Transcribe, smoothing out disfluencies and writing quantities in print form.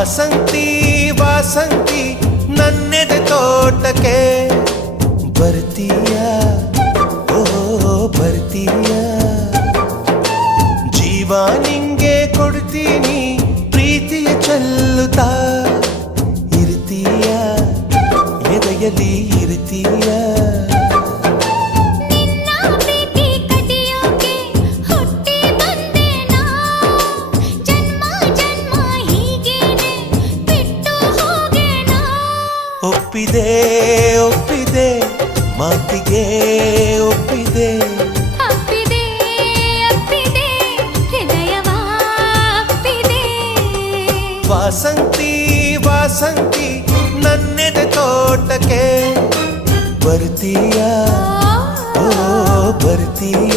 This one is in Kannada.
ವಾಸಂತಿ ವಾಸಂತಿ ನನ್ನೆದೆ ತೋಟಕ್ಕೆ ಬರ್ತೀಯ ಓ ಬರ್ತೀಯ ಜೀವ ನಿಂಗೆ ಕೊಡ್ತೀನಿ ಪ್ರೀತಿಯ ಚೆಲ್ಲುತ್ತಾ ಇರ್ತೀಯ ಎದೆಯಲ್ಲಿ ಇರ್ತೀಯ ಒಪ್ಪಿದೆ ಒಪ್ಪಿದೆ ಮಾತಿಗೆ ಒಪ್ಪಿದೆ ಅಪ್ಪಿದೆ ಅಪ್ಪಿದೆ ಹೃದಯವ ಅಪ್ಪಿದೆ ವಾಸಂತಿ ವಾಸಂತಿ ನನ್ನೆದೆ ತೋಟಕ್ಕೆ ಬರ್ತೀಯ ಓ ಬರ್ತೀಯ